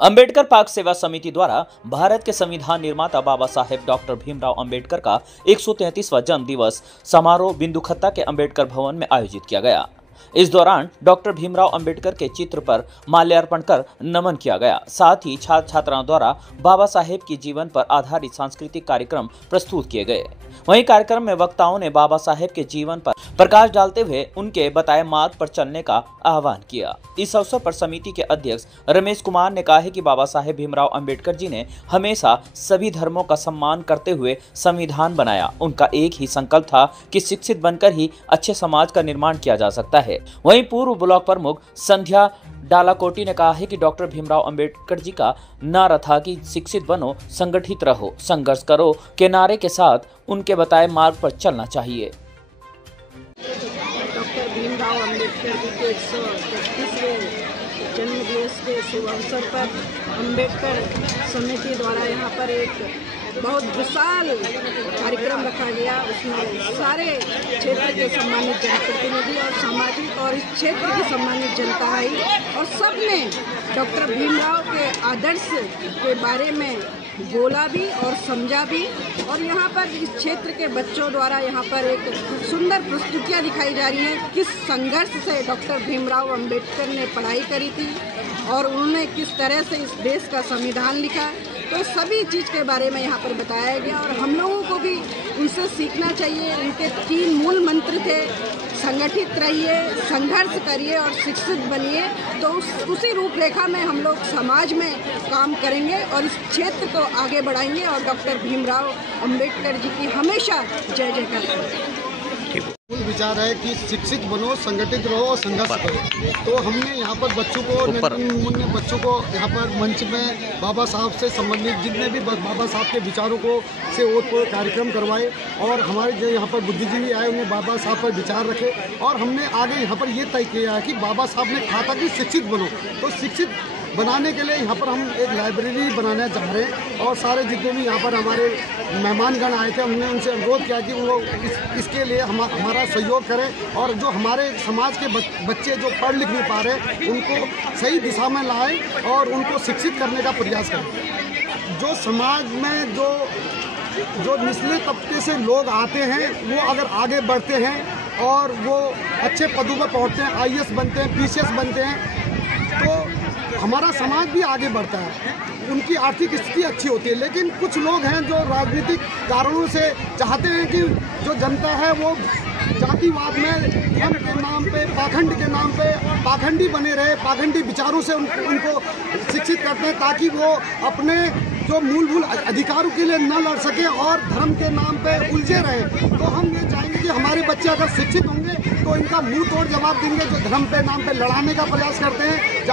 अंबेडकर पाक सेवा समिति द्वारा भारत के संविधान निर्माता बाबा साहेब डॉक्टर भीमराव अंबेडकर का 133वां जन्म दिवस समारोह बिंदुखत्ता के अंबेडकर भवन में आयोजित किया गया। इस दौरान डॉक्टर भीमराव अंबेडकर के चित्र पर माल्यार्पण कर नमन किया गया। साथ ही छात्र छात्राओं द्वारा बाबा साहेब की जीवन पर आधारित सांस्कृतिक कार्यक्रम प्रस्तुत किए गए। वहीं कार्यक्रम में वक्ताओं ने बाबा साहेब के जीवन पर प्रकाश डालते हुए उनके बताए मार्ग पर चलने का आह्वान किया। इस अवसर पर समिति के अध्यक्ष रमेश कुमार ने कहा है कि बाबा साहेब भीमराव अंबेडकर जी ने हमेशा सभी धर्मों का सम्मान करते हुए संविधान बनाया। उनका एक ही संकल्प था कि शिक्षित बनकर ही अच्छे समाज का निर्माण किया जा सकता है। वहीं पूर्व ब्लॉक प्रमुख संध्या डालाकोटी ने कहा है कि डॉक्टर भीमराव अंबेडकर जी का नारा था कि शिक्षित बनो, संगठित रहो, संघर्ष करो के नारे के साथ उनके बताए मार्ग पर चलना चाहिए। डॉक्टर भीमराव अंबेडकर जी के 133वें जन्म दिवस के शुभ अवसर पर अंबेडकर समिति द्वारा यहाँ पर एक बहुत विशाल कार्यक्रम रखा गया। उसमें सारे क्षेत्र के सम्मानित जनप्रतिनिधि और सामाजिक और इस क्षेत्र की सम्मानित जनता आई और सबने डॉक्टर भीमराव के आदर्श के बारे में बोला भी और समझा भी। और यहाँ पर इस क्षेत्र के बच्चों द्वारा यहाँ पर एक सुंदर प्रस्तुतियाँ दिखाई जा रही हैं, किस संघर्ष से डॉक्टर भीमराव अंबेडकर ने पढ़ाई करी थी और उन्होंने किस तरह से इस देश का संविधान लिखा। तो सभी चीज़ के बारे में यहाँ पर बताया गया और हम लोगों को भी उनसे सीखना चाहिए। उनके 3 मूल मंत्र थे, संगठित रहिए, संघर्ष करिए और शिक्षित बनिए। तो उसी रूपरेखा में हम लोग समाज में काम करेंगे और इस क्षेत्र को आगे बढ़ाएंगे और डॉक्टर भीमराव अंबेडकर जी की हमेशा जय जयकार करेंगे। मूल विचार है कि शिक्षित बनो, संगठित रहो और संघर्ष करो। तो हमने यहाँ पर बच्चों को यहाँ पर मंच में बाबा साहब से संबंधित जितने भी बाबा साहब के विचारों को से ओतप्रोत कार्यक्रम करवाए और हमारे जो यहाँ पर बुद्धिजीवी आए उन्हें बाबा साहब पर विचार रखे। और हमने आगे यहाँ पर ये तय किया है कि बाबा साहब ने कहा था कि शिक्षित बनो, तो शिक्षित बनाने के लिए यहाँ पर हम एक लाइब्रेरी बनाना चाह रहे हैं। और सारे जितने भी यहाँ पर हमारे मेहमानगण आए थे हमने उनसे अनुरोध किया कि वो इसके लिए हमारा सहयोग करें और जो हमारे समाज के बच्चे जो पढ़ लिख नहीं पा रहे उनको सही दिशा में लाएं और उनको शिक्षित करने का प्रयास करें। जो समाज में जो निचले तबके से लोग आते हैं वो अगर आगे बढ़ते हैं और वो अच्छे पदों पर पहुँचते हैं, IAS बनते हैं, PCS बनते हैं, तो हमारा समाज भी आगे बढ़ता है, उनकी आर्थिक स्थिति अच्छी होती है। लेकिन कुछ लोग हैं जो राजनीतिक कारणों से चाहते हैं कि जो जनता है वो जातिवाद में, धर्म के नाम पे, पाखंड के नाम पे पाखंडी बने रहे, पाखंडी विचारों से उनको शिक्षित करते हैं ताकि वो अपने जो मूलभूत अधिकारों के लिए न लड़ सके और धर्म के नाम पे उलझे रहे। तो हम ये चाहेंगे कि हमारे बच्चे अगर शिक्षित होंगे तो इनका मुंह तोड़ जवाब देंगे जो धर्म के नाम पे लड़ाने का प्रयास करते हैं।